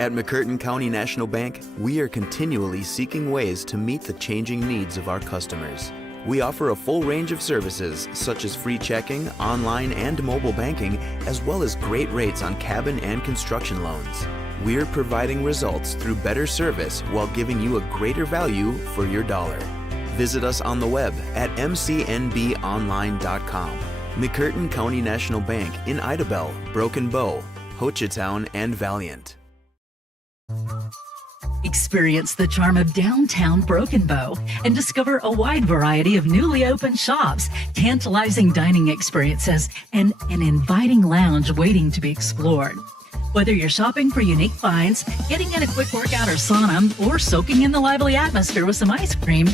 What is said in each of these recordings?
At McCurtain County National Bank, we are continually seeking ways to meet the changing needs of our customers. We offer a full range of services such as free checking, online and mobile banking, as well as great rates on cabin and construction loans. We're providing results through better service while giving you a greater value for your dollar. Visit us on the web at mcnbonline.com. McCurtain County National Bank in Idabel, Broken Bow, Hochatown, and Valiant. Experience the charm of downtown Broken Bow and discover a wide variety of newly opened shops, tantalizing dining experiences, and an inviting lounge waiting to be explored. Whether you're shopping for unique finds, getting in a quick workout or sauna, or soaking in the lively atmosphere with some ice cream,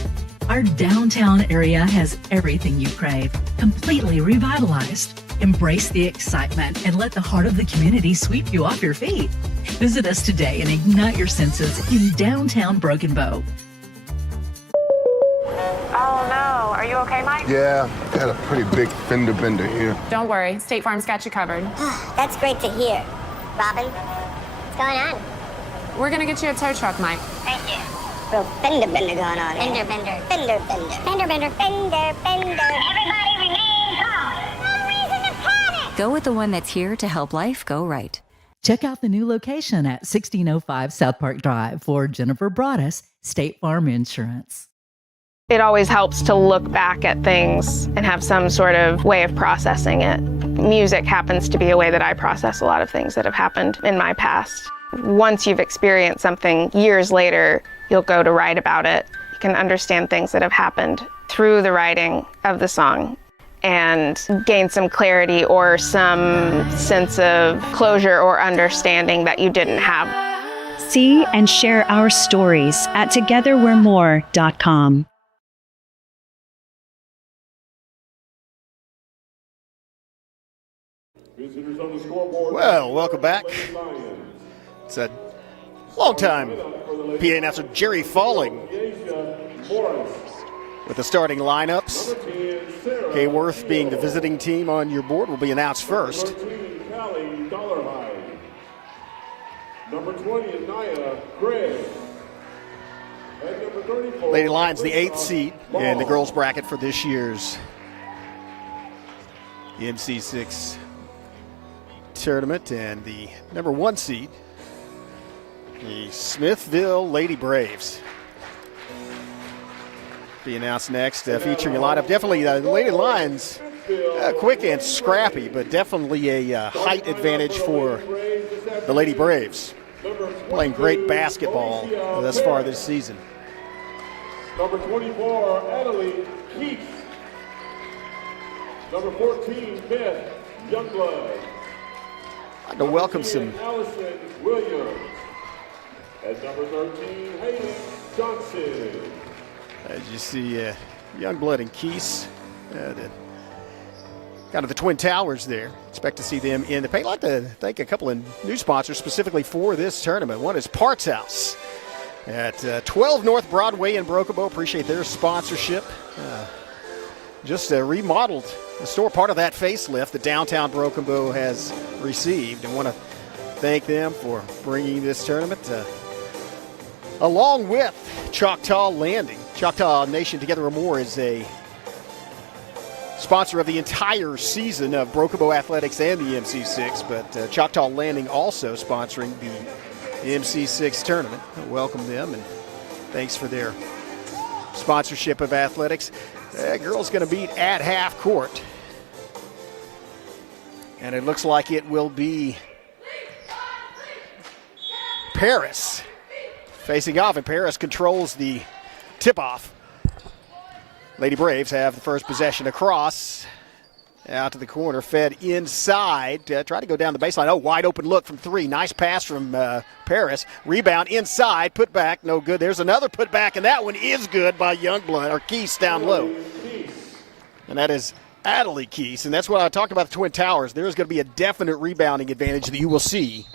our downtown area has everything you crave, completely revitalized. Embrace the excitement and let the heart of the community sweep you off your feet. Visit us today and ignite your senses in downtown Broken Bow. Oh no, are you okay, Mike? Yeah, got a pretty big fender bender here. Don't worry, State Farm's got you covered. That's great to hear. Robin, what's going on? We're gonna get you a tow truck, Mike. Thank you. Real fender bender going on here. Fender bender. Fender bender. Fender bender. Fender bender. Everybody remain calm. No reason to panic. Go with the one that's here to help life go right. Check out the new location at 1605 South Park Drive for Jennifer Broaddus, State Farm Insurance. It always helps to look back at things and have some sort of way of processing it. Music happens to be a way that I process a lot of things that have happened in my past. Once you've experienced something years later, you'll go to write about it. You can understand things that have happened through the writing of the song and gain some clarity or some sense of closure or understanding that you didn't have. See and share our stories at togetherwe'remore.com. Well, welcome back. It's a long-time PA announcer Jerry Falling with the starting lineups. Haworth being the visiting team on your board will be announced first. Number 20, Anaya Gray. Lady Lions, the 8th seed in the girls bracket for this year's MC6 tournament, and the number 1 seed, the Smithville Lady Braves. Be announced next, featuring a lineup. Definitely the Lady Lions, quick and scrappy, but definitely a height advantage for the Lady Braves. Playing great basketball thus far this season. Number 24, Adelie Keith. Number 14, Beth Youngblood. I'd like to welcome some. Allison Williams. At number 13, Haley Johnson. As you see, Youngblood and Keese, kind of the Twin Towers there. Expect to see them in the paint. I'd like to thank a couple of new sponsors specifically for this tournament. One is Parts House at 12 North Broadway in Broken Bow. Appreciate their sponsorship. Just remodeled the store, part of that facelift that downtown Broken Bow has received, and want to thank them for bringing this tournament along with Choctaw Landing. Choctaw Nation Together or More is a sponsor of the entire season of Broken Bow Athletics and the MC6, but Choctaw Landing also sponsoring the MC6 tournament. Welcome them, and thanks for their sponsorship of athletics. Girls going to beat at half court, and it looks like it will be Paris facing off, and Paris controls the tip-off. Lady Braves have the first possession across, out to the corner, fed inside, try to go down the baseline. Oh, wide open look from 3. Nice pass from Paris. Rebound inside, put back, no good. There's another put back, and that one is good by Youngblood, or Keese down low. And that is Adelie Keese, and that's what I talked about the Twin Towers. There's going to be a definite rebounding advantage that you will see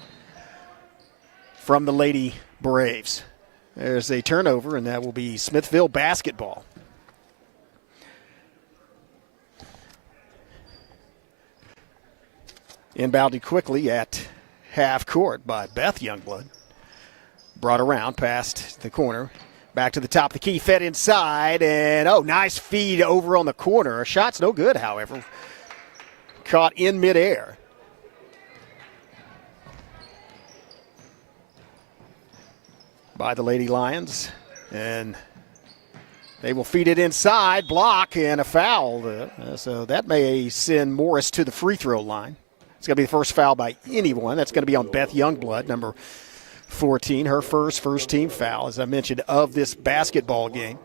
from the Lady Braves. There's a turnover, and that will be Smithville basketball. Inbounded quickly at half court by Beth Youngblood. Brought around past the corner. Back to the top of the key, fed inside, and nice feed over on the corner. Shot's no good, however. Caught in midair. By the Lady Lions, and they will feed it inside, block, and a foul. So that may send Morris to the free throw line. It's going to be the first foul by anyone. That's going to be on Beth Youngblood, number 14, her first team foul, as I mentioned, of this basketball game.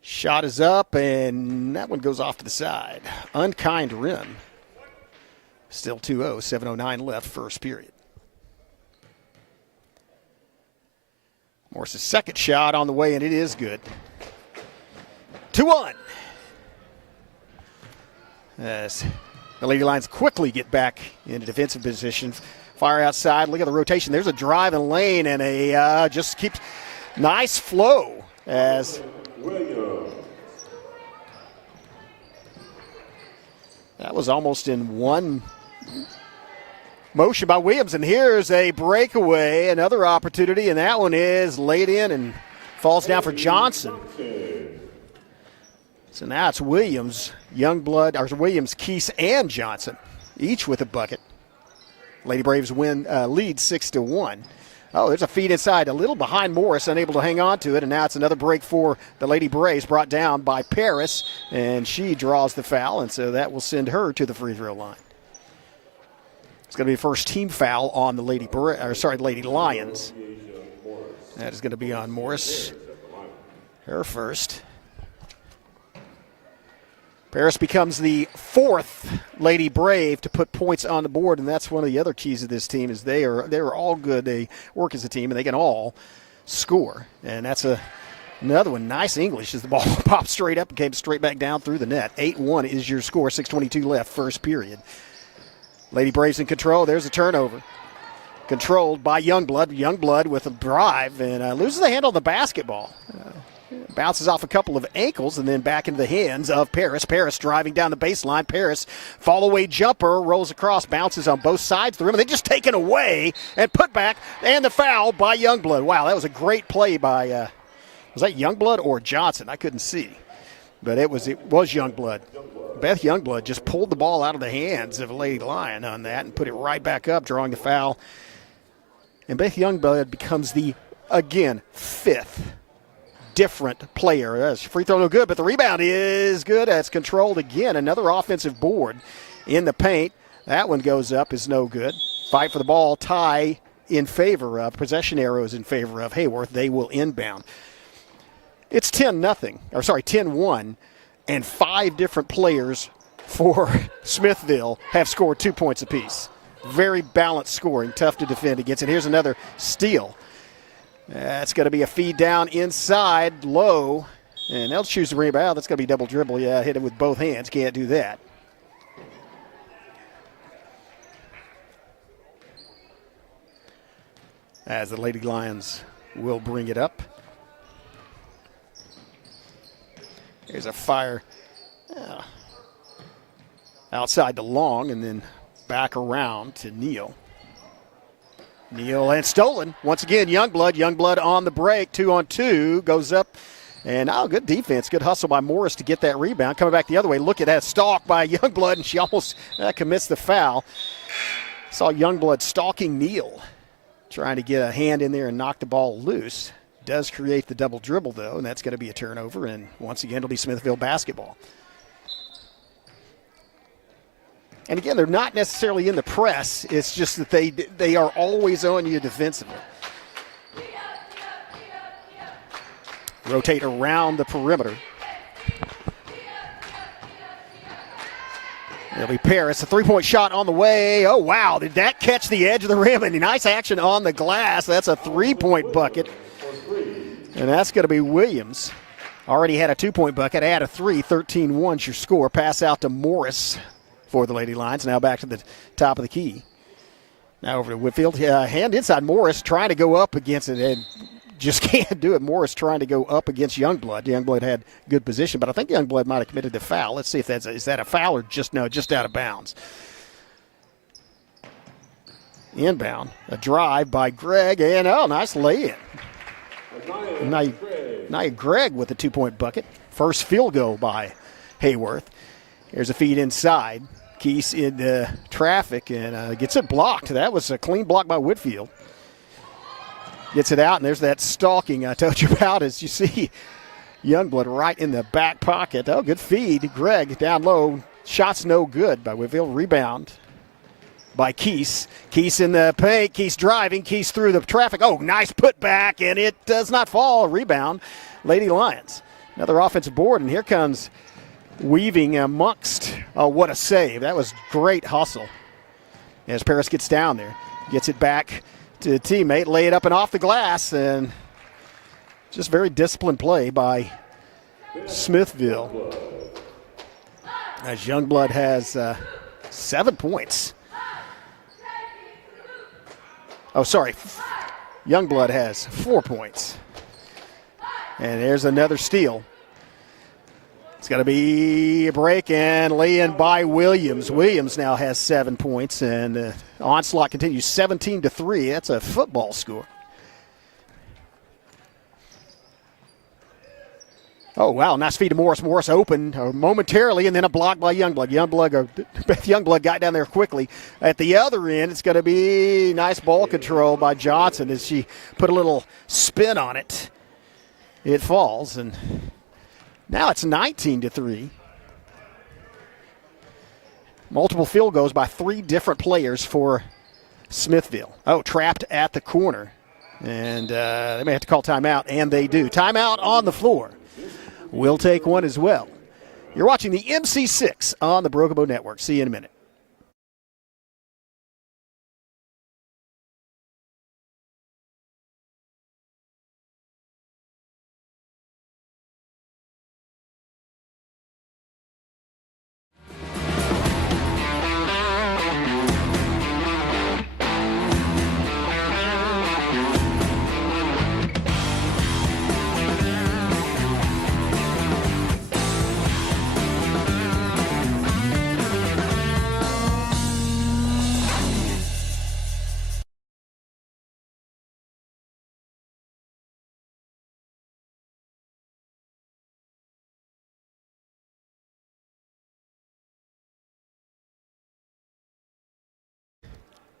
Shot is up, and that one goes off to the side. Unkind rim. Still 2-0, 7:09 left, first period. Morris' second shot on the way, and it is good. 2-1. As the Lady Lions quickly get back into defensive position. Fire outside. Look at the rotation. There's a drive in lane, and a just keeps nice flow as that was almost in one motion by Williams. And here's a breakaway, another opportunity, and that one is laid in and falls down for Johnson. So now it's Williams, Williams, Keese, and Johnson, each with a bucket. Lady Braves lead 6-1. Oh, there's a feed inside, a little behind Morris, unable to hang on to it, and now it's another break for the Lady Braves, brought down by Paris, and she draws the foul, and so that will send her to the free throw line. It's going to be the first team foul on the Lady Lions. That is going to be on Morris, her first. Paris becomes the fourth Lady Brave to put points on the board, and that's one of the other keys of this team is they're all good. They work as a team, and they can all score. And that's another one. Nice English as the ball popped straight up and came straight back down through the net. 8-1 is your score, 6:22 left, first period. Lady Braves in control. There's a turnover. Controlled by Youngblood. Youngblood with a drive and loses the handle on the basketball. Bounces off a couple of ankles and then back into the hands of Paris. Paris driving down the baseline. Paris, fall-away jumper, rolls across, bounces on both sides of the rim. And they just taken away and put back, and the foul by Youngblood. Wow, that was a great play by, was that Youngblood or Johnson? I couldn't see. But it was Youngblood. Beth Youngblood just pulled the ball out of the hands of a Lady Lion on that and put it right back up, drawing the foul. And Beth Youngblood becomes the, again, fifth different player. Free throw no good, but the rebound is good. That's controlled again. Another offensive board in the paint. That one goes up, is no good. Fight for the ball, tie in favor of, possession arrows in favor of Haworth. They will inbound. It's 10-1, and 5 different players for Smithville have scored 2 points apiece. Very balanced scoring, tough to defend against. And here's another steal. That's going to be a feed down inside, low, and they'll choose the rebound. That's going to be double dribble. Yeah, hit him with both hands. Can't do that. As the Lady Lions will bring it up. Here's a fire outside to Long and then back around to Neal. Neal and stolen. Once again, Youngblood. Youngblood on the break. 2-on-2. Goes up. And good defense. Good hustle by Morris to get that rebound. Coming back the other way. Look at that stalk by Youngblood, and she almost commits the foul. Saw Youngblood stalking Neal, trying to get a hand in there and knock the ball loose. Does create the double dribble, though, and that's going to be a turnover. And once again, it'll be Smithville basketball. And again, they're not necessarily in the press. It's just that they are always on you defensively. Rotate around the perimeter. It'll be Paris. A three-point shot on the way. Oh, wow. Did that catch the edge of the rim? And nice action on the glass. That's a three-point bucket. And that's going to be Williams. Already had a 2-point bucket. Add a 3. 13-1's your score. Pass out to Morris for the Lady Lions. Now back to the top of the key. Now over to Whitfield. Hand inside. Morris trying to go up against it and just can't do it. Morris trying to go up against Youngblood. Youngblood had good position, but I think Youngblood might have committed the foul. Let's see if is that a foul or just out of bounds. Inbound. A drive by Greg, and nice lay-in. Nia Gregg with a 2-point bucket. First field goal by Haworth. Here's a feed inside. Keese in traffic and gets it blocked. That was a clean block by Whitfield. Gets it out, and there's that stalking I told you about as you see Youngblood right in the back pocket. Oh, good feed. Gregg down low. Shot's no good by Whitfield. Rebound by Keese. Keese in the paint. Keese driving. Keese through the traffic. Oh, nice putback, and it does not fall. Rebound, Lady Lions. Another offensive board, and here comes Weaving amongst. Oh, what a save. That was great hustle. As Paris gets down there. Gets it back to a teammate. Lay it up and off the glass, and just very disciplined play by Smithville. As Youngblood has 7 points. Oh, sorry. Youngblood has 4 points. And there's another steal. It's got to be a break and lay in by Williams. Williams now has 7 points, and the onslaught continues 17-3. That's a football score. Oh, wow, nice feed to Morris. Morris open momentarily, and then a block by Youngblood. Beth Youngblood got down there quickly. At the other end, it's going to be nice ball control by Johnson as she put a little spin on it. It falls, and now it's 19-3. Multiple field goals by 3 different players for Smithville. Oh, trapped at the corner. And they may have to call timeout, and they do. Timeout on the floor. We'll take one as well. You're watching the MC6 on the Broken Bow Network. See you in a minute.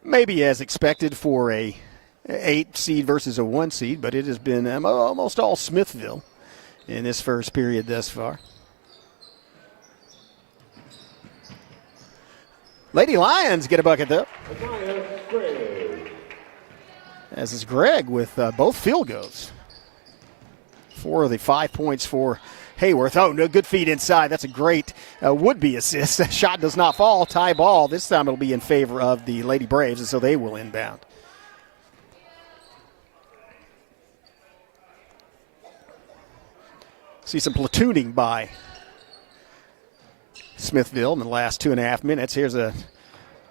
Maybe as expected for a 8 seed versus a 1 seed, but it has been almost all Smithville in this first period thus far. Lady Lions get a bucket though. As is Gregg with both field goals. 4 of the 5 points for Haworth. Oh, no, good feed inside. That's a great would-be assist. That shot does not fall. Tie ball. This time it'll be in favor of the Lady Braves, and so they will inbound. See some platooning by Smithville in the last 2.5 minutes. Here's a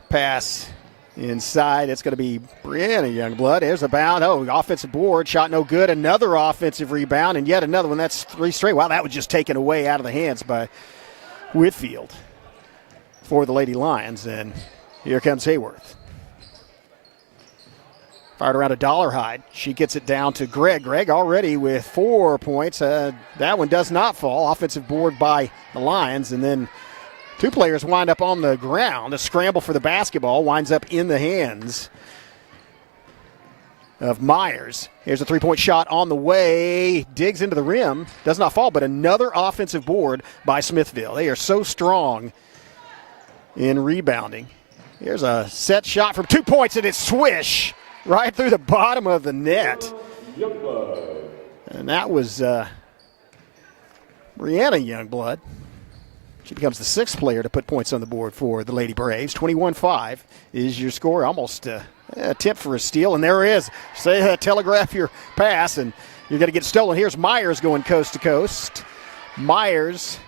pass inside. It's going to be Brianna Youngblood. There's a bound. Oh, offensive board. Shot no good. Another offensive rebound, and yet another one. That's 3 straight. Wow, that was just taken away out of the hands by Whitfield for the Lady Lions. And here comes Haworth. Fired around a dollar hide. She gets it down to Gregg. Gregg already with 4 points. That one does not fall. Offensive board by the Lions, and then 2 players wind up on the ground. A scramble for the basketball winds up in the hands of Myers. Here's a 3-point shot on the way. Digs into the rim. Does not fall, but another offensive board by Smithville. They are so strong in rebounding. Here's a set shot from 2 points, and it's swish right through the bottom of the net. And that was Brianna Youngblood. She becomes the 6th player to put points on the board for the Lady Braves. 21-5 is your score. Almost a tip for a steal, and there it is. Say telegraph your pass, and you're going to get stolen. Here's Myers going coast to coast. Myers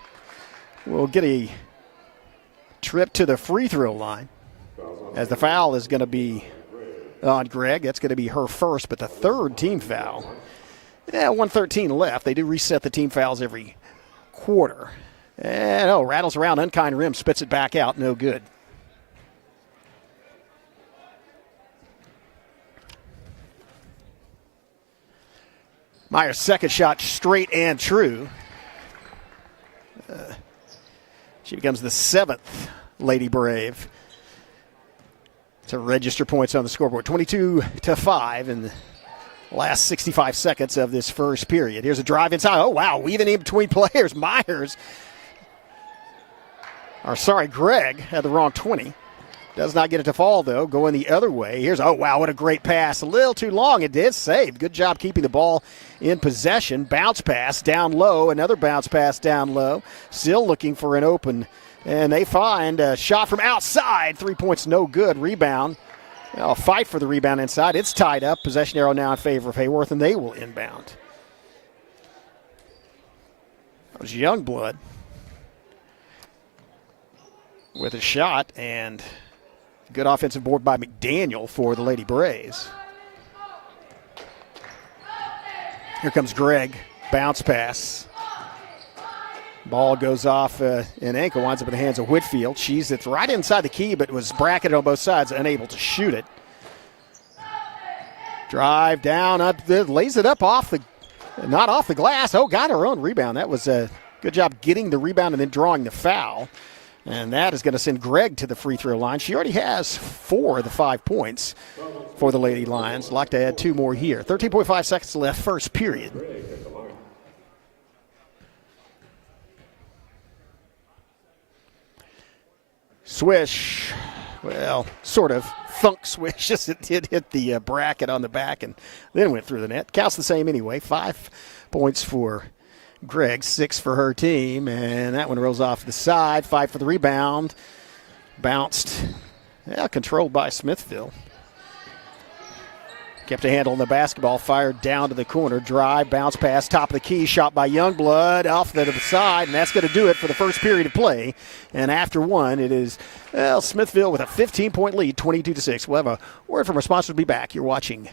will get a trip to the free throw line, as the foul is going to be on Gregg. That's going to be her first, but the 3rd team foul. 1:13 left. They do reset the team fouls every quarter. And, rattles around, unkind rim, spits it back out, no good. Meyer's second shot straight and true. She becomes the 7th Lady Brave to register points on the scoreboard. 22-5 in the last 65 seconds of this first period. Here's a drive inside. Oh, wow, weaving in between players. Greg had the wrong 20. Does not get it to fall, though. Going the other way. Here's, oh, wow, what a great pass. A little too long. It did save. Good job keeping the ball in possession. Bounce pass down low. Another bounce pass down low. Still looking for an open. And they find a shot from outside. 3 points, no good. Rebound. I'll fight for the rebound inside. It's tied up. Possession arrow now in favor of Haworth, and they will inbound. That was Youngblood with a shot, and good offensive board by McDaniel for the Lady Braves. Here comes Greg. Bounce pass. Ball goes off an ankle, winds up in the hands of Whitfield. It's right inside the key, but was bracketed on both sides, unable to shoot it. Drive down, up, lays it up not off the glass. Oh, got her own rebound. That was a good job getting the rebound and then drawing the foul. And that is going to send Greg to the free throw line. She already has 4 of the 5 points for the Lady Lions. Like to add 2 more here. 13.5 seconds left, first period. Swish, well, sort of thunk swish as it did hit the bracket on the back and then went through the net. Counts the same anyway. 5 points for Greg, 6 for her team, and that one rolls off the side. 5 for the rebound. Bounced, controlled by Smithville. Kept a handle on the basketball, fired down to the corner. Drive, bounce pass, top of the key, shot by Youngblood, off to the side, and that's going to do it for the first period of play. And after one, it is Smithville with a 15-point lead, 22-6. We'll have a word from our sponsor to be back. You're watching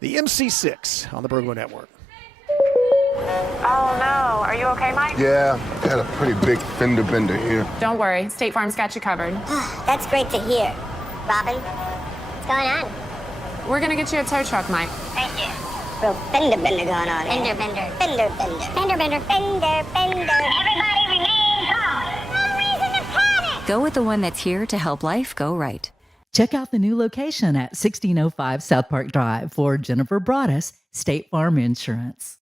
the MC6 on the Burglar Network. Oh, no. Are you okay, Mike? Yeah, got a pretty big fender bender here. Don't worry. State Farm's got you covered. That's great to hear. Robin, what's going on? We're going to get you a tow truck, Mike. Thank you. Real fender bender going on. Fender bender. Fender bender. Fender bender. Fender bender. Everybody remain calm. No reason to panic. Go with the one that's here to help life go right. Check out the new location at 1605 South Park Drive for Jennifer Broaddus, State Farm Insurance.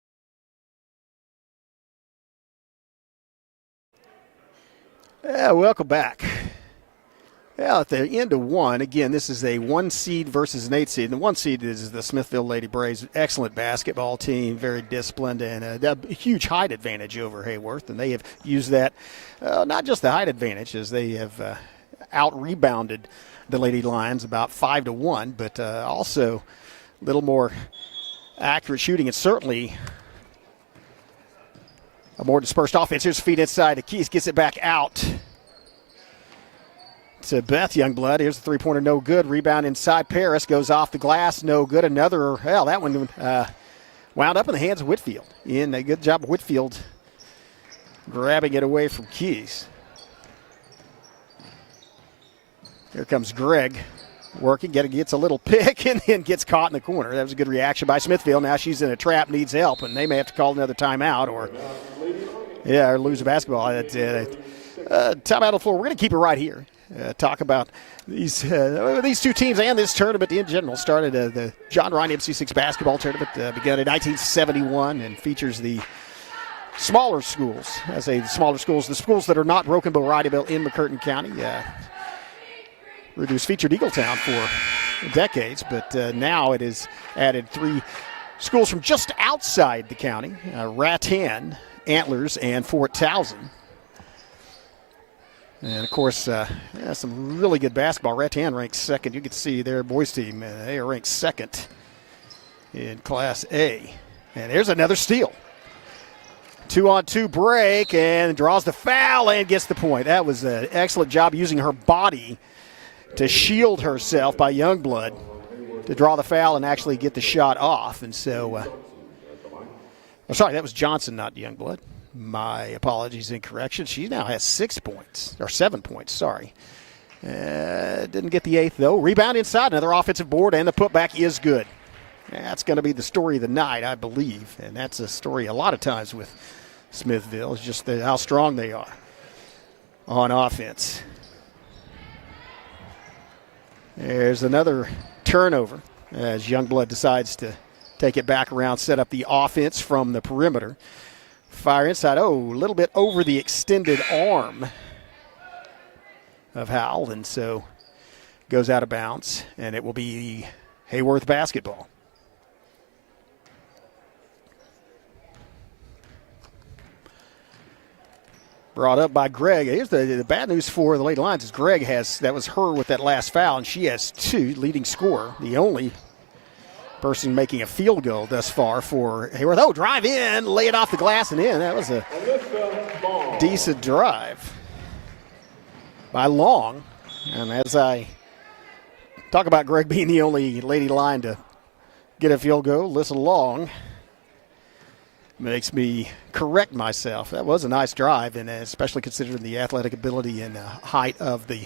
Welcome back. Well, at the end of one, again, this is a 1 seed versus an 8 seed. And the 1 seed is the Smithville Lady Braves. Excellent basketball team, very disciplined, and a huge height advantage over Haworth. And they have used that, not just the height advantage, as they have out-rebounded the Lady Lions about 5-1, but also a little more accurate shooting, and certainly a more dispersed offense. Here's feet inside the keys, gets it back out to Beth Youngblood. Here's the three-pointer, no good. Rebound inside. Paris goes off the glass, no good. Another, that one wound up in the hands of Whitfield. And a good job of Whitfield grabbing it away from Keys. Here comes Greg working, gets a little pick, and then gets caught in the corner. That was a good reaction by Smithville. Now she's in a trap, needs help, and they may have to call another timeout or lose a basketball. Timeout on the floor. We're going to keep it right here. Talk about these two teams and this tournament in general. Started the John Rind MC6 basketball tournament, began in 1971, and features the smaller schools. I say the smaller schools, the schools that are not Broken Bow, Wrightyville in McCurtain County. Reduced featured Eagletown for decades, but now it has added 3 schools from just outside the county, Rattan, Antlers, and Fort Towson. And, of course, some really good basketball. Rattan ranks second. You can see their boys team. They are ranked second in Class A. And there's another steal. 2-on-2 break, and draws the foul and gets the point. That was an excellent job using her body to shield herself by Youngblood to draw the foul and actually get the shot off. And so, sorry, that was Johnson, not Youngblood. My apologies and correction. She now has 6 points, or 7 points, sorry. Didn't get the 8th, though. Rebound inside, another offensive board, and the putback is good. That's going to be the story of the night, I believe. And that's a story a lot of times with Smithville. It's just how strong they are on offense. There's another turnover as Youngblood decides to take it back around, set up the offense from the perimeter. Fire inside. Oh, a little bit over the extended arm of Howell, and so goes out of bounds, and it will be Haworth basketball. Brought up by Greg. Here's the bad news for the Lady Lions is Greg has, that was her with that last foul, and she has 2, leading scorer, the only person making a field goal thus far for Haworth. Oh, drive in, lay it off the glass and in. That was a decent drive by Long. And as I talk about Greg being the only Lady Lion to get a field goal, Alyssa Long makes me correct myself. That was a nice drive, and especially considering the athletic ability and height of the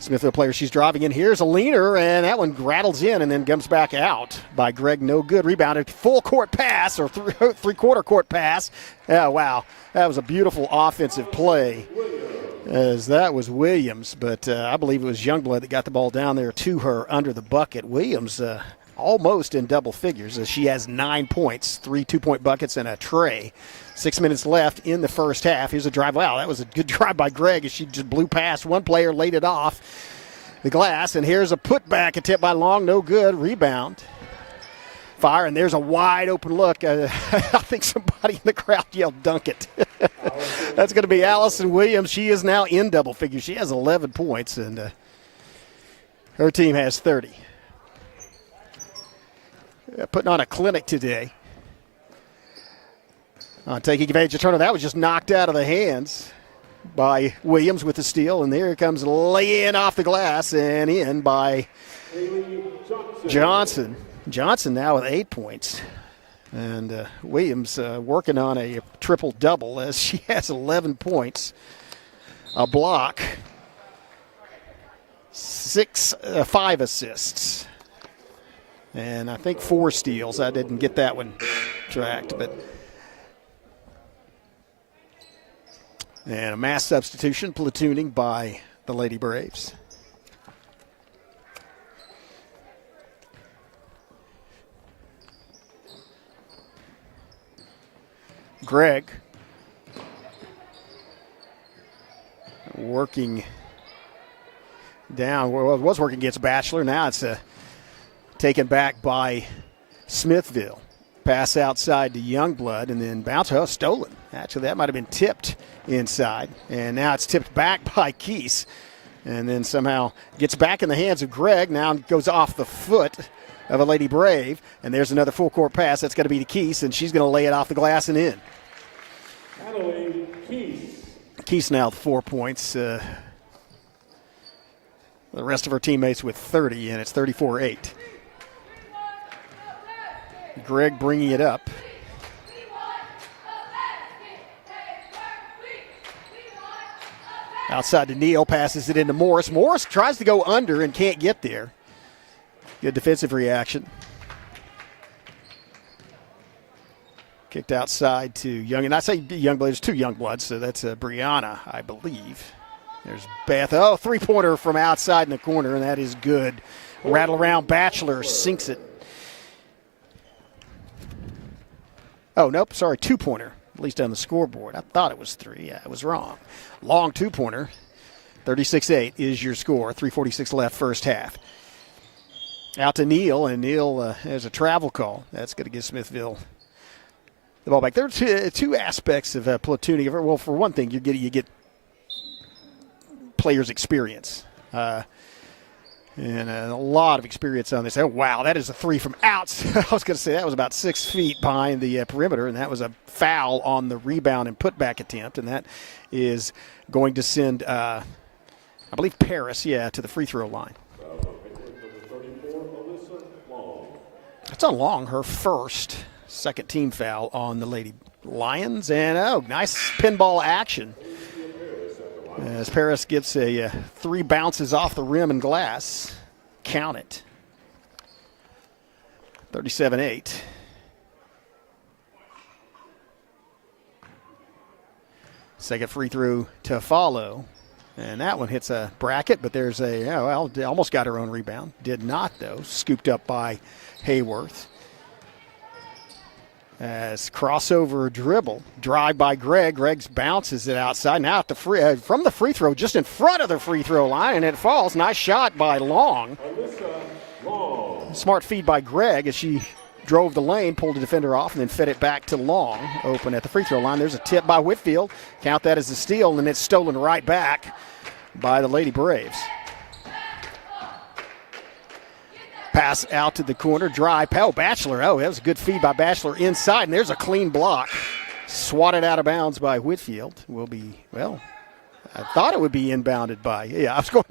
Smithville player she's driving in. Here's a leaner, and that one rattles in and then comes back out by Greg. No good. Rebounded. Full court pass or three-quarter court pass. Oh, wow. That was a beautiful offensive play, as that was Williams, but I believe it was Youngblood that got the ball down there to her under the bucket. Williams almost in double figures as she has 9 points, 3 two-point buckets and a tray. 6 minutes left in the first half. Here's a drive. Wow, that was a good drive by Greg as she just blew past one player, laid it off the glass. And here's a putback attempt by Long. No good. Rebound. Fire, and there's a wide open look. I think somebody in the crowd yelled, "Dunk it." That's going to be Allison Williams. She is now in double figures. She has 11 points, and her team has 30. Putting on a clinic today. Taking advantage of turnover. That was just knocked out of the hands by Williams with the steal. And there comes laying off the glass and in by Johnson. Johnson now with 8 points. And Williams working on a triple-double as she has 11 points. A block. 5 assists. And I think 4 steals. I didn't get that one tracked, but. And a mass substitution, platooning by the Lady Braves. Greg working down. Well, it was working against Batchelor. Now it's taken back by Smithville. Pass outside to Youngblood and then bounce. Oh, stolen. Actually, that might have been tipped inside. And now it's tipped back by Keese. And then somehow gets back in the hands of Greg. Now goes off the foot of a Lady Brave. And there's another full court pass. That's going to be to Keese, and she's going to lay it off the glass and in. Keese now with 4 points. The rest of her teammates with 30, and it's 34-8. Greg bringing it up. Outside to Neal, passes it into Morris. Morris tries to go under and can't get there. Good defensive reaction. Kicked outside to Young, and I say Youngblood, there's 2 Youngbloods, so that's Brianna, I believe. There's Beth. Oh, three-pointer from outside in the corner, and that is good. Rattle around, Batchelor sinks it. Oh, nope, sorry, 2-pointer, at least on the scoreboard. I thought it was 3. Yeah, I was wrong. Long 2-pointer. 36-8 is your score. 3:46 left first half. Out to Neal, and Neal has a travel call. That's going to give Smithville the ball back. There are two aspects of platooning. Well, for one thing, you get players' experience. And a lot of experience on this. Oh, wow, that is a 3 from outside. I was going to say that was about 6 feet behind the perimeter, and that was a foul on the rebound and putback attempt, and that is going to send, I believe, Paris, to the free throw line. That's on Long, her first second team foul on the Lady Lions, and nice pinball action. As Paris gets a 3 bounces off the rim and glass. Count it. 37-8. Second free throw to follow. And that one hits a bracket, but there's almost got her own rebound. Did not, though. Scooped up by Haworth. As crossover dribble. Drive by Greg. Greg's bounces it outside. Now at the from the free throw, just in front of the free throw line, and it falls. Nice shot by Long. Smart feed by Greg as she drove the lane, pulled the defender off, and then fed it back to Long. Open at the free throw line. There's a tip by Whitfield. Count that as a steal, and it's stolen right back by the Lady Braves. Pass out to the corner. Drive. Batchelor. That was a good feed by Batchelor inside, and there's a clean block. Swatted out of bounds by Whitfield. I thought it would be inbounded by. I was going.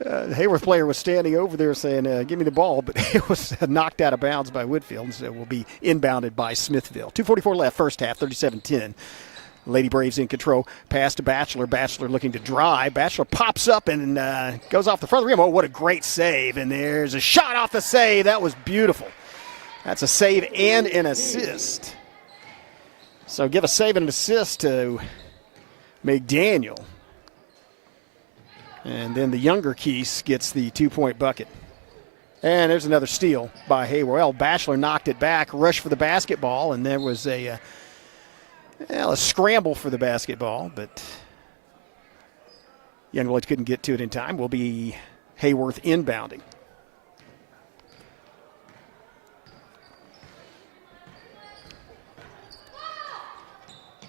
Haworth player was standing over there saying, give me the ball, but it was knocked out of bounds by Whitfield, so it will be inbounded by Smithville. 2:44 left, first half, 37-10. Lady Braves in control. Pass to Batchelor. Batchelor looking to drive. Batchelor pops up and goes off the front of the rim. Oh, what a great save. And there's a shot off the save. That was beautiful. That's a save and an assist. So give a save and an assist to McDaniel. And then the younger Keese gets the 2-point bucket. And there's another steal by Haworth. Well, Batchelor knocked it back, rushed for the basketball, and there was a scramble for the basketball, but Youngblood couldn't get to it in time. Will be Haworth inbounding.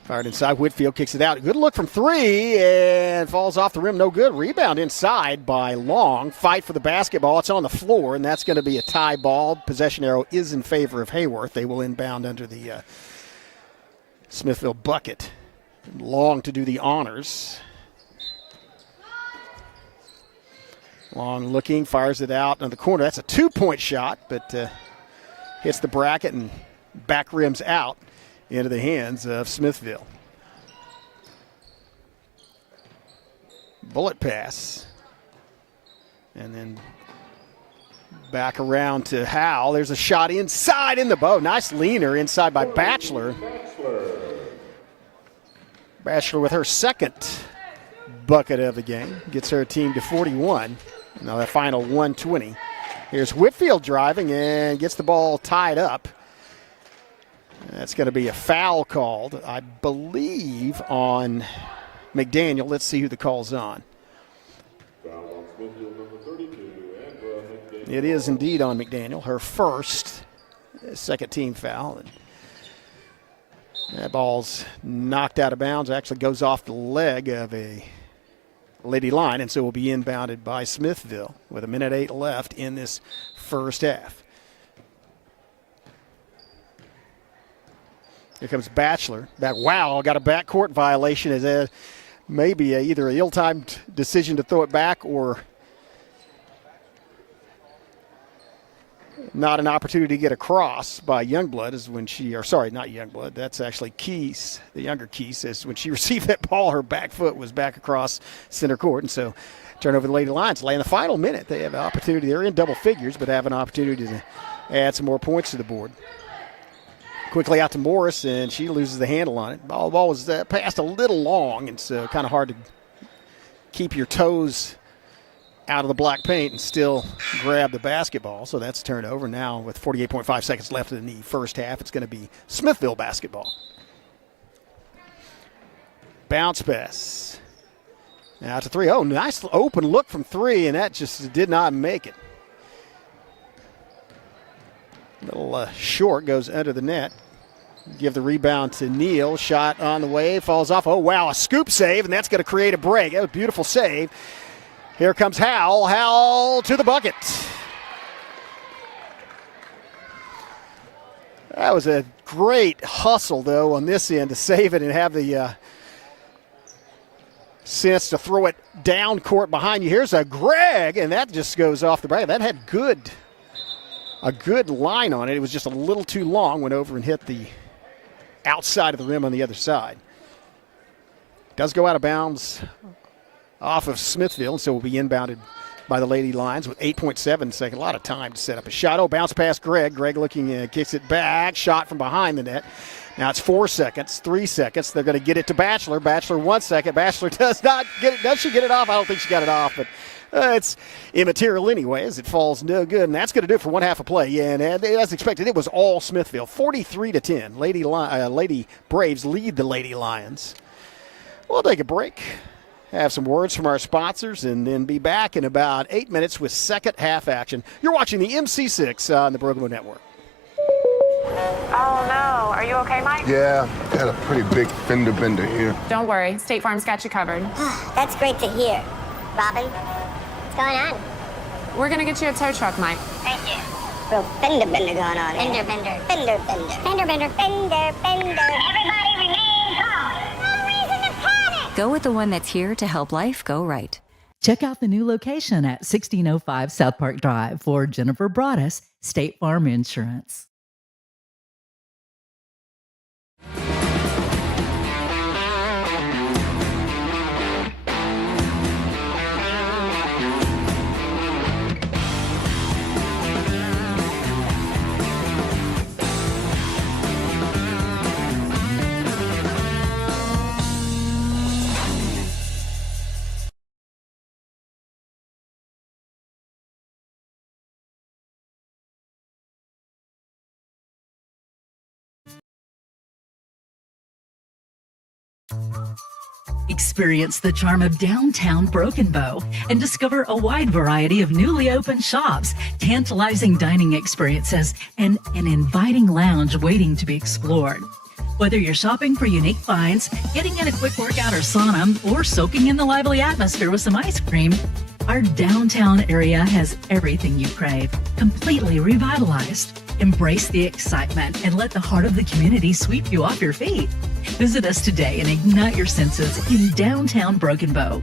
Fired inside. Whitfield kicks it out. Good look from three and falls off the rim. No good. Rebound inside by Long. Fight for the basketball. It's on the floor, and that's going to be a tie ball. Possession arrow is in favor of Haworth. They will inbound under the Smithville bucket. Long to do the honors. Long looking, fires it out on the corner. That's a 2-point shot, but hits the bracket and back rims out into the hands of Smithville. Bullet pass. And then back around to Howell. There's a shot inside in the bow. Nice leaner inside by Batchelor. Batchelor with her second bucket of the game. Gets her team to 41. Now the final 120. Here's Whitfield driving and gets the ball tied up. That's going to be a foul called, I believe, on McDaniel. Let's see who the call's on. It is indeed on McDaniel, her first, second team foul. And that ball's knocked out of bounds, actually goes off the leg of a Lady Line, and so will be inbounded by Smithville with 1:08 left in this first half. Here comes Batchelor. Wow, got a backcourt violation. Is maybe either an ill-timed decision to throw it back or not an opportunity to get across by Youngblood is when she, or sorry, not Youngblood, that's actually Keese, the younger Keese, is when she received that ball, her back foot was back across center court. And so turn over the Lady Lions. In the final minute, they have an opportunity. They're in double figures, but have an opportunity to add some more points to the board. Quickly out to Morris, and she loses the handle on it. The ball was passed a little long, and so kind of hard to keep your toes out of the black paint and still grab the basketball. So that's a turnover. Now with 48.5 seconds left in the first half, it's going to be Smithville basketball. Bounce pass. Now to three. Oh, nice open look from three, and that just did not make it. Little short, goes under the net. Give the rebound to Neal. Shot on the way, falls off. Oh, wow, a scoop save, and that's going to create a break. That was a beautiful save. Here comes Howell. Howell to the bucket. That was a great hustle, though, on this end to save it and have the sense to throw it down court behind you. Here's a Greg, and that just goes off the bracket. That had a good line on it. It was just a little too long. Went over and hit the outside of the rim on the other side. Does go out of bounds off of Smithville, so will be inbounded by the Lady Lions with 8.7 seconds. A lot of time to set up a shot. Oh, bounce past Greg. Greg looking, kicks it back. Shot from behind the net. Now it's 4 seconds, 3 seconds. They're going to get it to Batchelor. Batchelor 1 second. Batchelor does not get it. Does she get it off? I don't think she got it off, but it's immaterial anyway as it falls no good. And that's going to do it for one half of play. Yeah, and as expected, it was all Smithville. 43-10. Lady Braves lead the Lady Lions. We'll take a break, have some words from our sponsors, and then be back in about 8 minutes with second half action. You're watching the MC6 on the Broken Bow Network. Oh no, are you okay, Mike? Yeah, got a pretty big fender bender here. Don't worry, State Farm's got you covered. That's great to hear. Robin, what's going on? We're gonna get you a tow truck, Mike. Thank you. Real fender bender going on here. Fender bender. Fender bender. Fender bender. Fender bender. Everybody remain calm. No reason to panic. Go with the one that's here to help life go right. Check out the new location at 1605 South Park Drive for Jennifer Broaddus, State Farm Insurance. Experience the charm of downtown Broken Bow and discover a wide variety of newly opened shops, tantalizing dining experiences, and an inviting lounge waiting to be explored. Whether you're shopping for unique finds, getting in a quick workout or sauna, or soaking in the lively atmosphere with some ice cream, our downtown area has everything you crave, completely revitalized. Embrace the excitement and let the heart of the community sweep you off your feet. Visit us today and ignite your senses in downtown Broken Bow.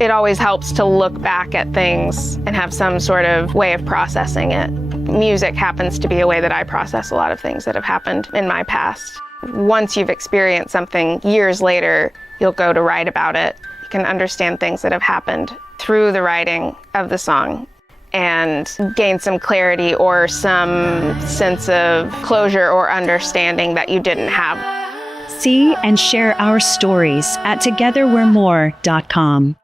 It always helps to look back at things and have some sort of way of processing it. Music happens to be a way that I process a lot of things that have happened in my past. Once you've experienced something years later, you'll go to write about it. You can understand things that have happened through the writing of the song and gain some clarity or some sense of closure or understanding that you didn't have. See and share our stories at togetherwe'remore.com.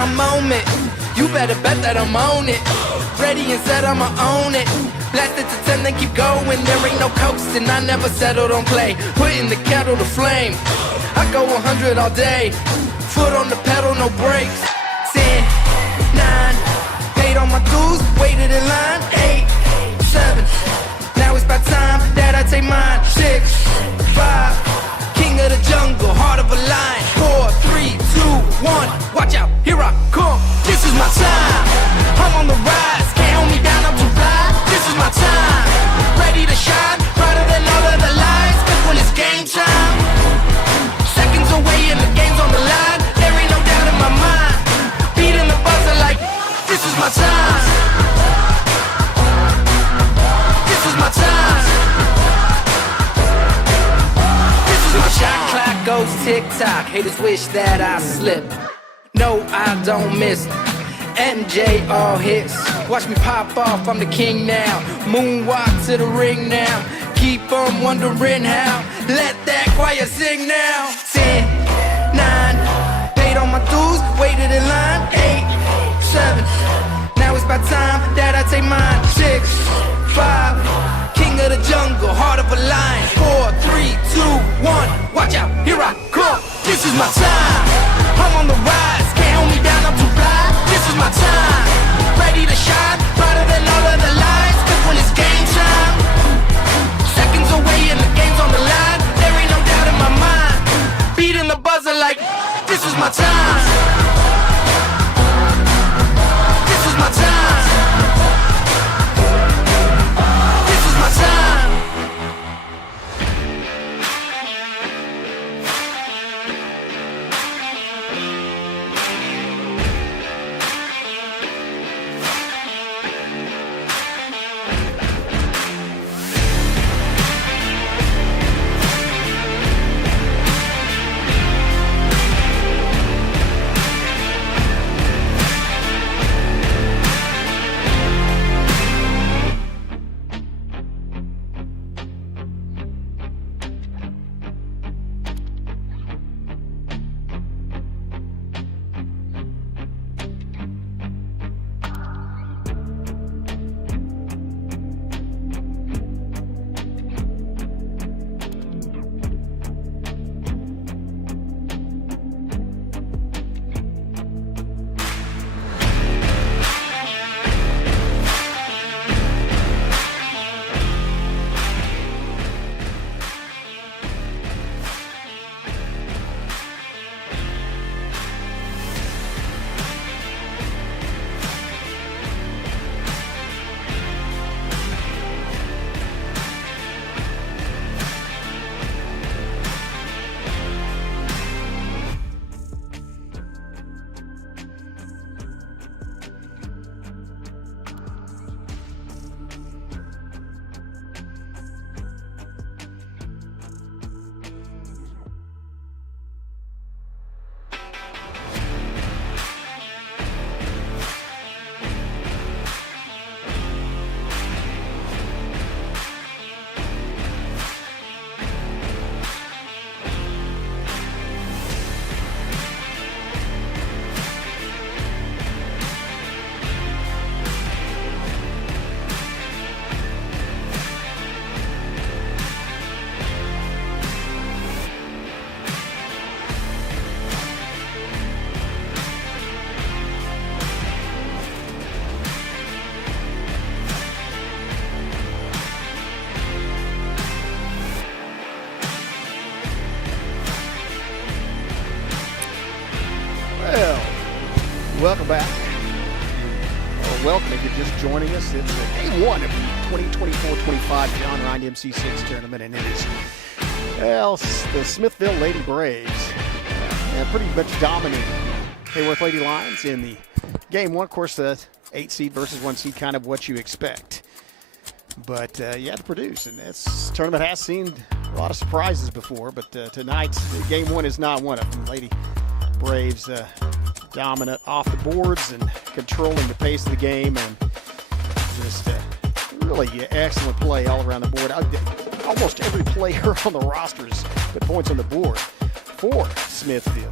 A moment, you better bet that I'm on it. Ready and set, I'ma own it. Blast it to 10, then keep going. There ain't no coasting, I never settled on play. Putting the kettle to flame. I go 100 all day. Foot on the pedal, no brakes. 10, 9, paid all my dues, waited in line. 8, 7, now it's about time that I take mine. 6, 5, king of the jungle, heart of a lion. 4, 3, 2, 1, watch out, here I come. This is my time, I'm on the rise. Can't hold me down, I'm too fly. This is my time, ready to shine, brighter than all of the lights. Cause when it's game time, seconds away and the game's on the line. There ain't no doubt in my mind, beating the buzzer like this is my time. This is my time. This is my shot clock goes tick-tock. Haters wish that I slip. No, I don't miss. MJ all hits. Watch me pop off, I'm the king now. Moonwalk to the ring now. Keep on wondering how. Let that choir sing now. 10, 9, paid all my dues, waited in line. 8, 7, now it's about time that I take mine. 6, 5, king of the jungle, heart of a lion. 4, 3, 2, 1, watch out, here I come. This is my time, I'm on the rise. Can't hold me down, I'm too fly. This is my time, ready to shine, brighter than all of the lights. Cause when it's game time, seconds away and the game's on the line. There ain't no doubt in my mind, beating the buzzer like this is my time. This is my time. This is my time. Well, welcome back. Or welcome if you're just joining us. It's day one of the 2024-25 John Rind MC6 tournament, and it is, well, the Smithville Lady Braves pretty much dominating Haworth Lady Lions in the game one. Of course, the 8 seed versus 1 seed, kind of what you expect. But you had to produce, and this tournament has seen a lot of surprises before, but tonight, game one is not one of them. Lady Braves dominant off the boards and controlling the pace of the game, and just really excellent play all around the board. Almost every player on the roster has put points on the board for Smithville.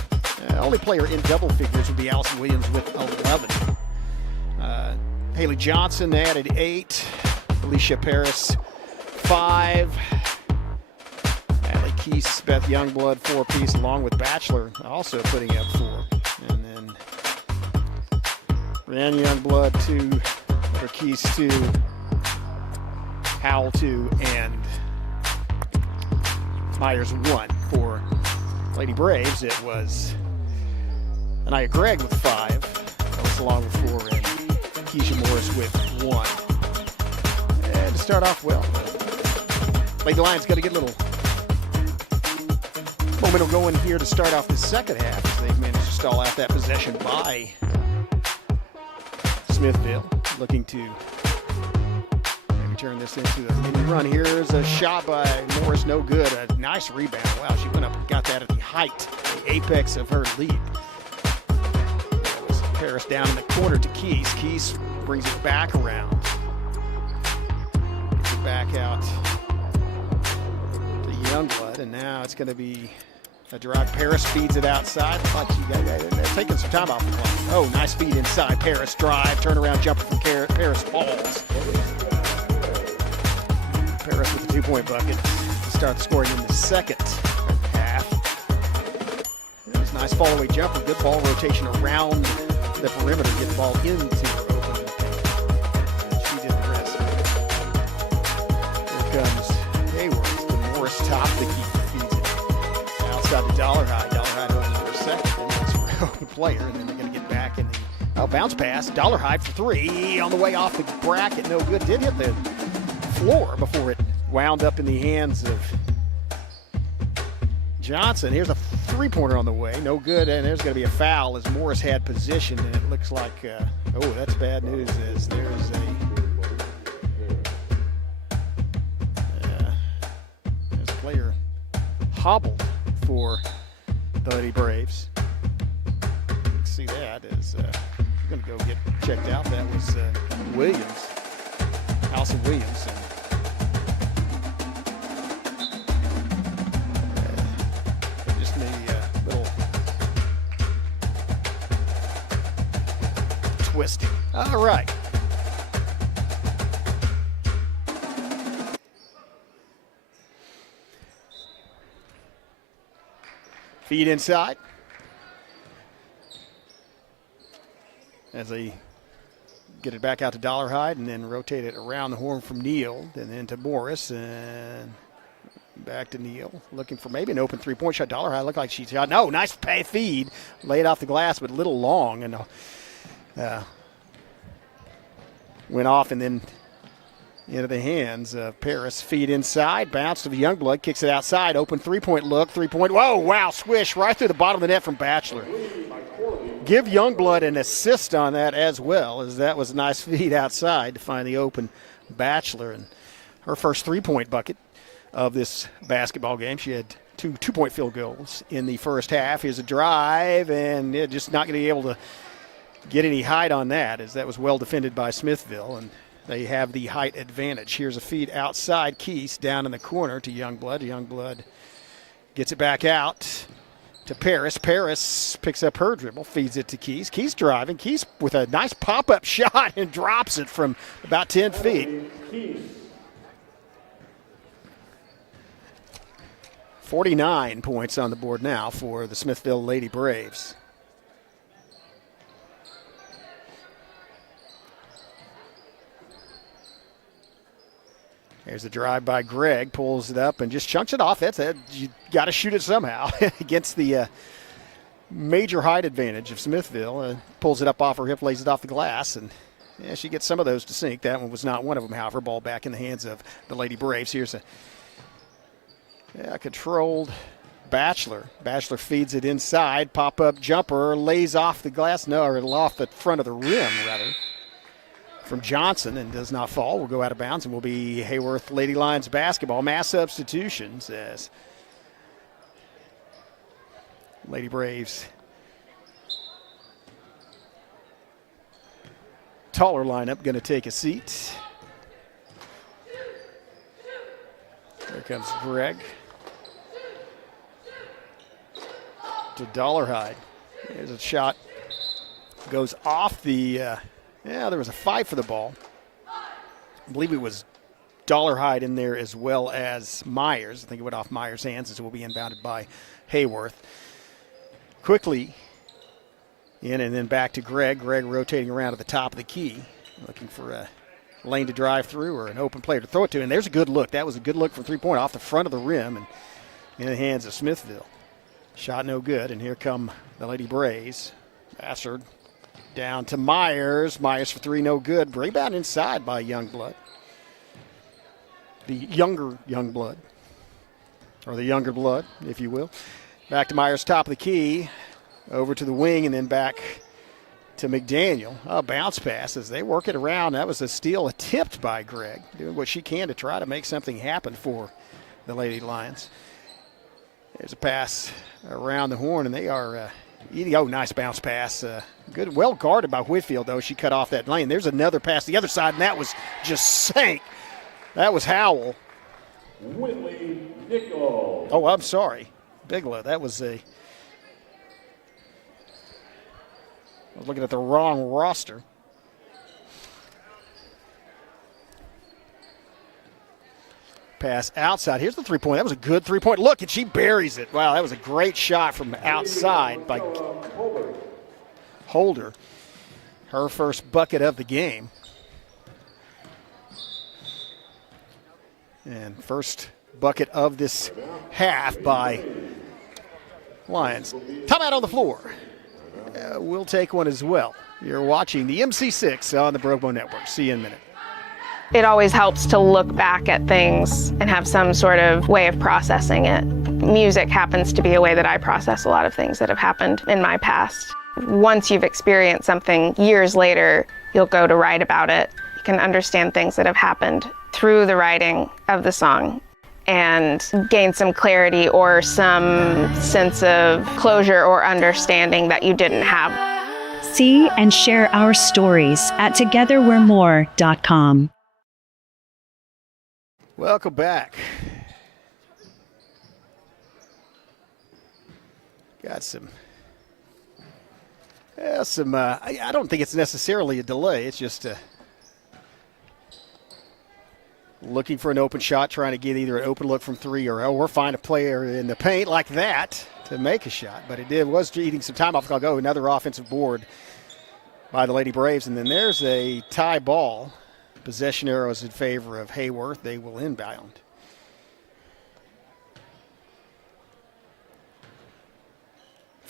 Only player in double figures would be Allison Williams with 11. Haley Johnson added 8. Alicia Paris 5. Allie Keese, Beth Youngblood 4 apiece, along with Bachelor also putting up 4. And then Brianne Youngblood 2, Keese 2, Howell 2, and Myers 1 for Lady Braves. It was Anaya Gregg with 5. That was along with 4, and Keisha Morris with 1. And to start off well, Lady Lions got to get a little momentum going here to start off the second half, as they've managed to stall out that possession by Smithville, looking to maybe turn this into a mini run. Here's a shot by Morris, no good. A nice rebound. Wow, she went up and got that at the height, the apex of her leap. That was Paris down in the corner to Keese. Keese brings it back around. Gets it back out to Youngblood, and now it's going to be a drive. Paris feeds it outside. They're taking some time off the clock. Oh, nice feed inside. Paris drive, turnaround jumper from Paris falls. Paris with the 2-point bucket to start scoring in the second half. It was a nice fall-away jumper. Good ball rotation around the perimeter. Get the ball into open paint. And she did the rest. Here comes Haworth. The Morris top the key. Outside the Dollar High. Dollar High runs for a second, and that's for open player, and then they're going to get back in the bounce pass. Dollar High for 3 on the way off the bracket. No good. Did hit the floor before it wound up in the hands of Johnson. Here's a 3-pointer on the way. No good, and there's going to be a foul as Morris had position, and it looks like, oh, that's bad news, as there's a player hobbled for the Lady Braves. You can see that as going to go get checked out. That was Williams, Allison Williams. And just a little twisting. All right. Feed inside as they get it back out to Dollarhide and then rotate it around the horn from Neal and then to Morris and back to Neal, looking for maybe an open 3-point shot. Dollarhide looked like she shot. No, nice feed, laid off the glass, but a little long, and went off and then into the hands of Paris. Feed inside, bounce to the Youngblood, kicks it outside, open 3-point look, 3-point, whoa, wow, swish right through the bottom of the net from Bachelor. Give Youngblood an assist on that as well, as that was a nice feed outside to find the open Bachelor. And her first 3-point bucket of this basketball game. She had 2 2-point field goals in the first half. Here's a drive, and just not going to be able to get any height on that, as that was well defended by Smithville, and they have the height advantage. Here's a feed outside. Keese down in the corner to Youngblood. Youngblood gets it back out to Paris. Paris picks up her dribble, feeds it to Keese. Keese driving. Keese with a nice pop-up shot and drops it from about 10 feet. 49 points on the board now for the Smithville Lady Braves. There's the drive by Gregg, pulls it up and just chunks it off. That's it. You got to shoot it somehow against the major height advantage of Smithville. Pulls it up off her hip, lays it off the glass, and yeah, she gets some of those to sink. That one was not one of them, however. Ball back in the hands of the Lady Braves. Here's a controlled Bachelor. Bachelor feeds it inside. Pop-up jumper, lays off the glass. No, or off the front of the rim, rather, from Johnson, and does not fall. Will go out of bounds and will be Haworth Lady Lions basketball. Mass substitutions as Lady Braves taller lineup going to take a seat. Here comes Greg to Dollarhide. There's a shot. Goes off the, there was a fight for the ball. I believe it was Dollarhide in there as well as Myers. I think it went off Myers' hands as it will be inbounded by Haworth. Quickly in and then back to Greg. Greg rotating around at the top of the key, looking for a lane to drive through or an open player to throw it to. And there's a good look. That was a good look from three-point off the front of the rim and in the hands of Smithville. Shot no good, and here come the Lady Braves. Bassard down to Myers. Myers for three, no good. Rebound inside by Youngblood. The younger Youngblood, or the younger blood, if you will. Back to Myers, top of the key. Over to the wing, and then back to McDaniel. A bounce pass as they work it around. That was a steal attempted by Greg, doing what she can to try to make something happen for the Lady Lions. There's a pass around the horn, and they are eating. Oh, nice bounce pass. Good, well guarded by Whitfield, though. She cut off that lane. There's another pass the other side, and that was just sank. That was Howell. Whitley Nichols. Oh, I'm sorry. Bigelow. That was a. I was looking at the wrong roster. Pass outside. Here's the three-point. That was a good three-point. Look, and she buries it. Wow, that was a great shot from outside by Holder. Her first bucket of the game. And first bucket of this half by Lions. Timeout on the floor. We'll take one as well. You're watching the MC6 on the Brobo Network. See you in a minute. It always helps to look back at things and have some sort of way of processing it. Music happens to be a way that I process a lot of things that have happened in my past. Once you've experienced something years later, you'll go to write about it. You can understand things that have happened through the writing of the song and gain some clarity or some sense of closure or understanding that you didn't have. See and share our stories at togetherwe'remore.com. Welcome back. Got some, I don't think it's necessarily a delay. It's just looking for an open shot, trying to get either an open look from three or find a player in the paint like that to make a shot. But it was eating some time off. I'll go another offensive board by the Lady Braves. And then there's a tie ball. Possession arrows in favor of Haworth. They will inbound.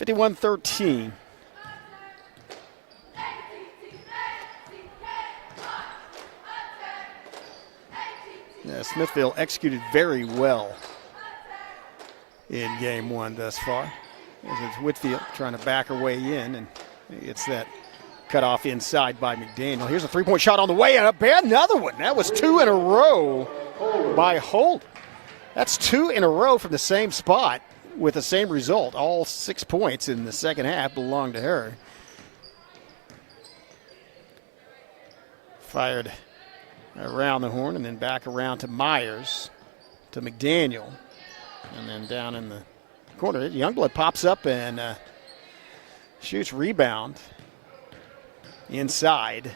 (51-13). Smithville executed very well in game one thus far. It's Whitfield trying to back her way in, and it's that cut off inside by McDaniel. Here's a three-point shot on the way, and another one. That was two in a row by Holt. That's two in a row from the same spot with the same result. All 6 points in the second half belong to her. Fired around the horn and then back around to Myers, to McDaniel, and then down in the corner. Youngblood pops up and shoots rebound inside.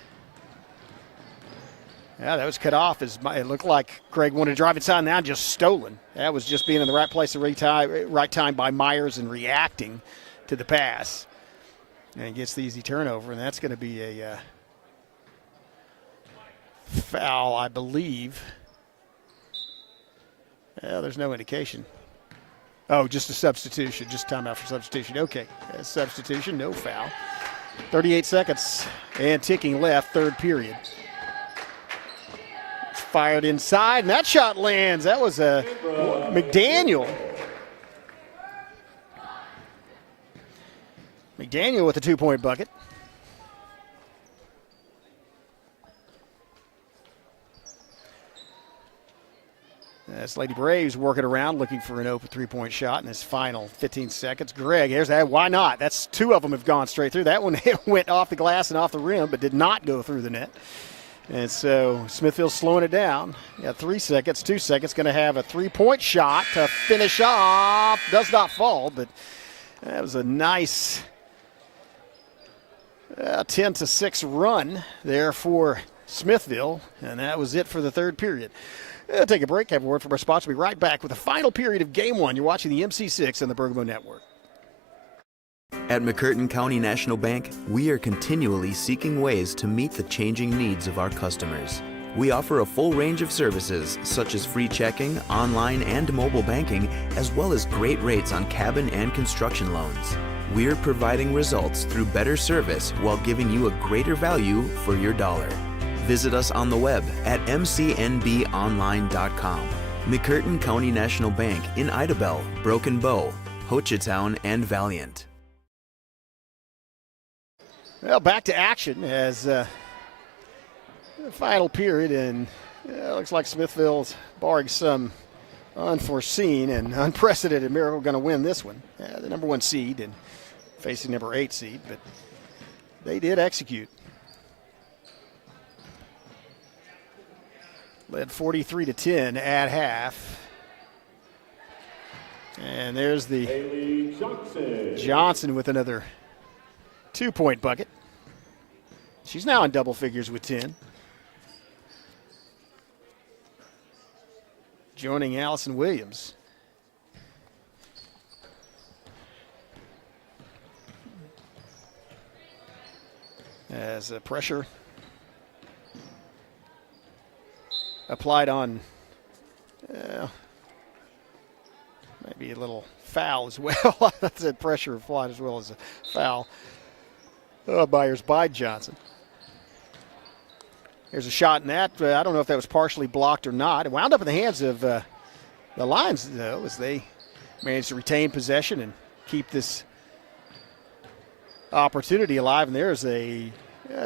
Yeah, that was cut off. It looked like Greg wanted to drive inside, now just stolen. That was just being in the right place at the right time by Myers and reacting to the pass. And gets the easy turnover, and that's going to be a foul, I believe. Well, there's no indication. Oh, just a substitution, just timeout for substitution. Okay, substitution, no foul. 38 seconds and ticking left, third period. It's fired inside, and that shot lands. That was a McDaniel. McDaniel with a 2-point bucket. As Lady Braves working around looking for an open 3-point shot in his final 15 seconds. Greg, here's that. Why not? That's 2 of them have gone straight through. That one went off the glass and off the rim, but did not go through the net. And so Smithville's slowing it down. Got 3 seconds, 2 seconds. Going to have a 3-point shot to finish off. Does not fall, but that was a nice 10-6 run there for Smithville. And that was it for the third period. Take a break, have a word from our sponsor. We'll be right back with the final period of Game 1. You're watching the MC6 on the Bergamo Network. At McCurtain County National Bank, we are continually seeking ways to meet the changing needs of our customers. We offer a full range of services, such as free checking, online and mobile banking, as well as great rates on cabin and construction loans. We're providing results through better service while giving you a greater value for your dollar. Visit us on the web at mcnbonline.com. McCurtain County National Bank in Idabel, Broken Bow, Hochatown, and Valiant. Well, back to action as the final period, and it looks like Smithville's, barring some unforeseen and unprecedented miracle, going to win this one. The number 1 seed and facing number 8 seed, but they did execute. Led 43-10 at half. And there's the Johnson with another 2-point bucket. She's now in double figures with 10. Joining Allison Williams. As pressure applied on maybe a little foul as well. I said pressure applied as well as a foul. Byers by Johnson. Here's a shot in that. I don't know if that was partially blocked or not. It wound up in the hands of the Lions, though, as they managed to retain possession and keep this opportunity alive. And there's a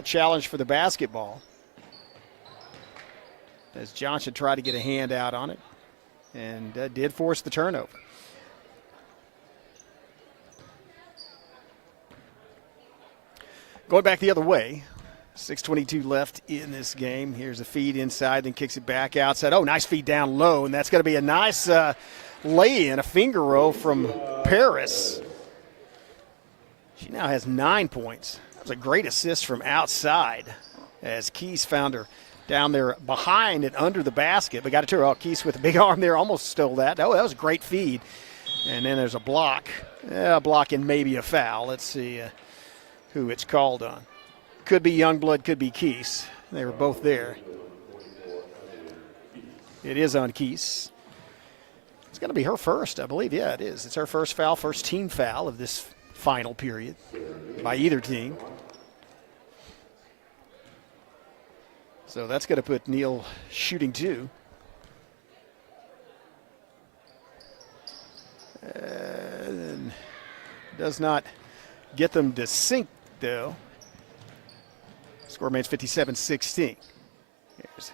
challenge for the basketball, as Johnson tried to get a hand out on it and did force the turnover. Going back the other way, 6:22 left in this game. Here's a feed inside, then kicks it back outside. Oh, nice feed down low, and that's going to be a nice lay-in, a finger roll from Paris. She now has 9 points. That was a great assist from outside as Keys found her down there behind and under the basket, but got it to her. Oh, Keys with a big arm there, almost stole that. Oh, that was a great feed. And then there's a block. A block and maybe a foul. Let's see who it's called on. Could be Youngblood, could be Keys. They were both there. It is on Keys. It's going to be her first, I believe. Yeah, it is. It's her first foul, first team foul of this final period by either team. So that's going to put Neal shooting 2. And does not get them to sink, though. Score remains 57-16. Here's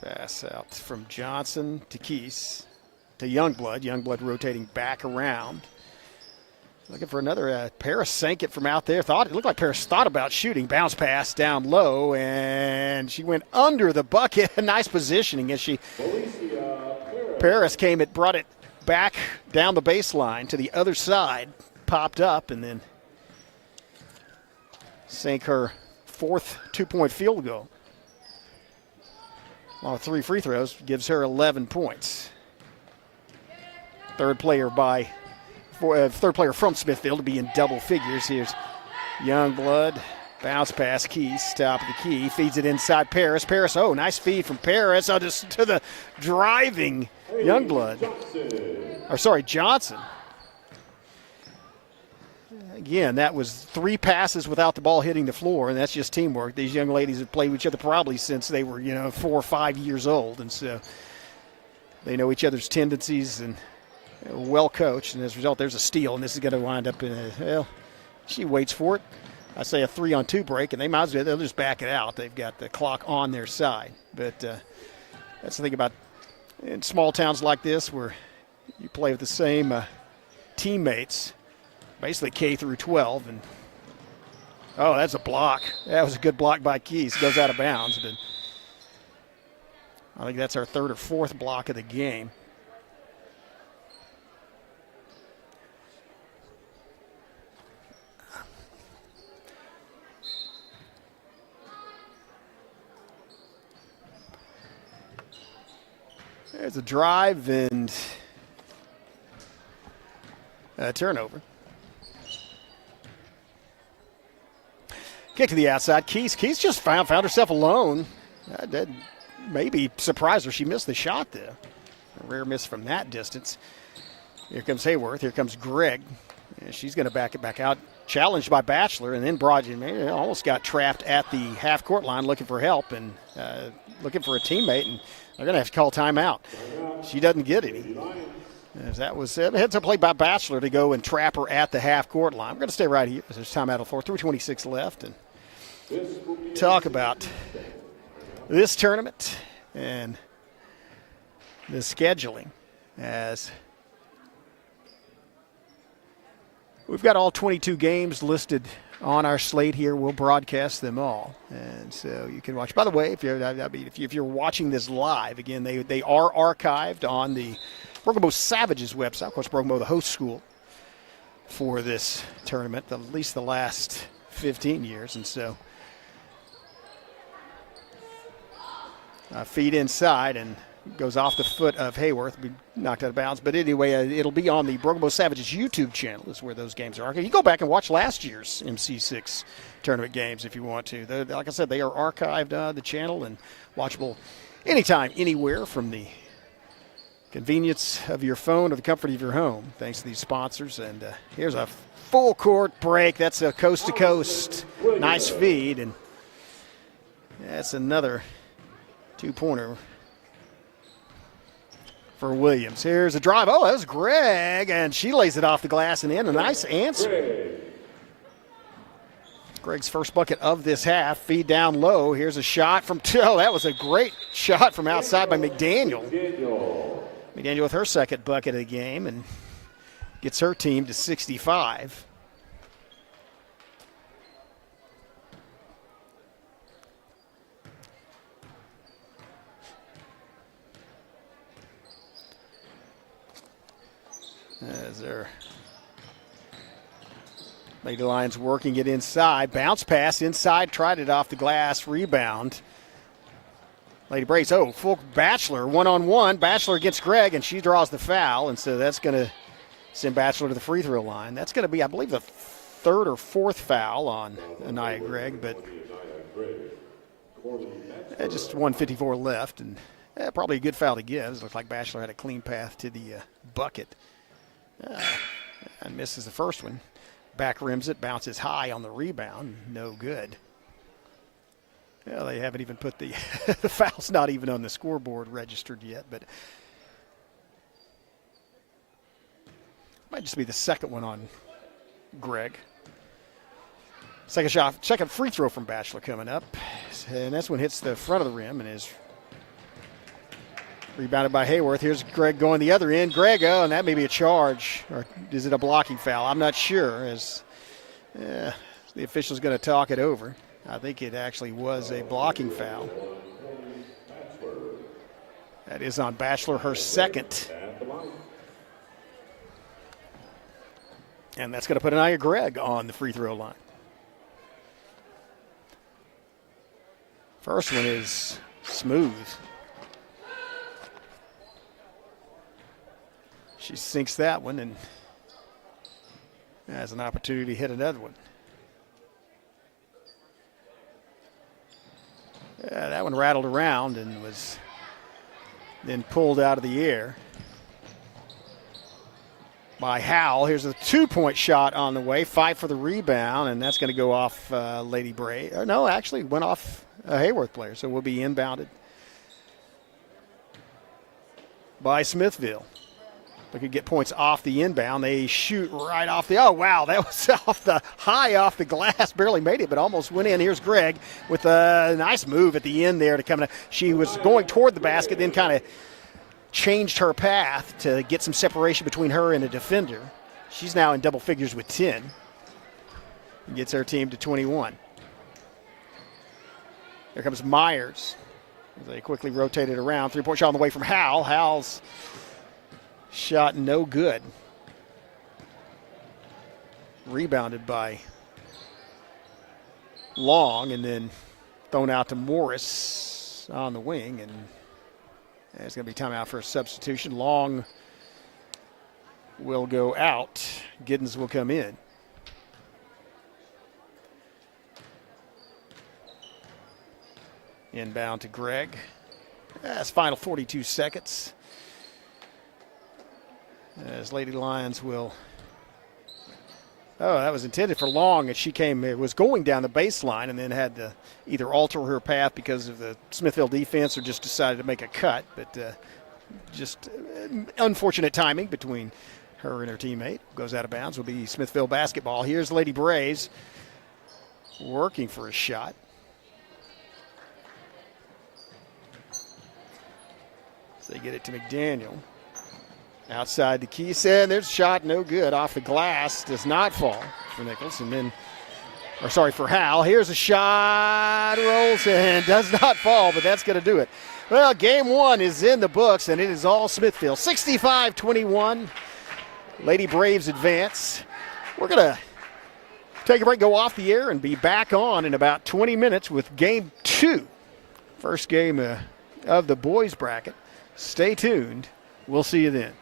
pass out from Johnson to Keys to Youngblood. Youngblood rotating back around. Looking for another. Paris sank it from out there. It looked like Paris thought about shooting. Bounce pass down low, and she went under the bucket. Nice positioning as Paris brought it back down the baseline to the other side, popped up, and then sank her 4th 2-point field goal. Along with 3 free throws, gives her 11 points. Third player from Smithville to be in double figures. Here's Youngblood. Bounce pass, Keys, top of the key. Feeds it inside Paris. Paris, oh, nice feed from Paris. Oh, just to the driving Johnson. Again, that was 3 passes without the ball hitting the floor, and that's just teamwork. These young ladies have played with each other probably since they were, 4 or 5 years old, and so they know each other's tendencies and well coached. And as a result, there's a steal, and this is going to wind up in she waits for it. I say a 3-on-2 break, and they'll just back it out. They've got the clock on their side. But that's the thing about in small towns like this where you play with the same teammates, basically K through 12. And that's a block. That was a good block by Keys. Goes out of bounds. But I think that's our 3rd or 4th block of the game. There's a drive and a turnover. Kick to the outside. Keys just found herself alone. That maybe surprised her. She missed the shot there. A rare miss from that distance. Here comes Haworth. Here comes Gregg. And she's going to back it back out. Challenged by Batchelor, and then Broadgen almost got trapped at the half-court line looking for help and looking for a teammate, and they're going to have to call timeout. She doesn't get any. As that was a heads-up play by Batchelor to go and trap her at the half-court line. We're going to stay right here. There's timeout on the floor, 3:26 left, and talk about this tournament and the scheduling as we've got all 22 games listed on our slate here. We'll broadcast them all, and so you can watch. By the way, if you're watching this live, again, they are archived on the Broken Bow Savages website. Of course, Broken Bow, the host school for this tournament, at least the last 15 years, and so feed inside and goes off the foot of Haworth, be knocked out of bounds. But anyway, it'll be on the Broken Bow Savages YouTube channel is where those games are. You can go back and watch last year's MC6 tournament games if you want to. Like I said, they are archived on the channel and watchable anytime, anywhere from the convenience of your phone or the comfort of your home, thanks to these sponsors. And here's a full court break. That's a coast-to-coast nice feed, and that's another two-pointer for Williams. Here's a drive. Oh, that was Gregg, and she lays it off the glass and in. A nice answer. Gregg's first bucket of this half. Feed down low. Here's a shot from Till. That was a great shot from outside by McDaniel. McDaniel with her second bucket of the game and gets her team to 65. As their Lady Lions working it inside. Bounce pass inside, tried it off the glass, rebound. Lady Braves, full Batchelor, one-on-one. Batchelor against Gregg, and she draws the foul, and so that's going to send Batchelor to the free throw line. That's going to be, I believe, the 3rd or 4th foul on Anaya Gregg, but just 1:54 left, and probably a good foul to give. It looked like Batchelor had a clean path to the bucket. And misses the first one. Back rims it, bounces high on the rebound. No good. Well, they haven't even put the the foul's not even on the scoreboard registered yet, but might just be the second one on Gregg. Second free throw from Batchelor coming up, and this one hits the front of the rim and is rebounded by Haworth. Here's Gregg going the other end. Gregg, and that may be a charge, or is it a blocking foul? I'm not sure, as the official's going to talk it over. I think it actually was a blocking foul. That is on Batchelor, her second. And that's going to put Anaya Gregg on the free throw line. First one is smooth. She sinks that one and has an opportunity to hit another one. That one rattled around and was then pulled out of the air by Howell. Here's a 2-point shot on the way. Fight for the rebound, and that's going to go off Lady Bray. No, actually went off a Haworth player, so will be inbounded by Smithville. They could get points off the inbound. They shoot right off the, oh, wow, that was off the glass. Barely made it, but almost went in. Here's Gregg with a nice move at the end there to come in. She was going toward the basket, then kind of changed her path to get some separation between her and a defender. She's now in double figures with 10. Gets her team to 21. Here comes Myers. They quickly rotate it around. 3-point shot on the way from Howell. Howell's shot no good. Rebounded by Long and then thrown out to Morris on the wing. And there's going to be timeout for a substitution. Long will go out. Giddens will come in. Inbound to Gregg. That's final 42 seconds. As Lady Lions will, oh, that was intended for Long as she came, it was going down the baseline and then had to either alter her path because of the Smithville defense or just decided to make a cut. But just unfortunate timing between her and her teammate. Goes out of bounds, will be Smithville basketball. Here's Lady Braves working for a shot. So they get it to McDaniel. Outside the key, and there's a shot, no good. Off the glass, does not fall for Nichols. And then, or sorry, for Howell. Here's a shot, rolls and does not fall, but that's going to do it. Well, game one is in the books, and it is all Smithville. 65-21. Lady Braves advance. We're going to take a break, go off the air, and be back on in about 20 minutes with game two. First game of the boys bracket. Stay tuned. We'll see you then.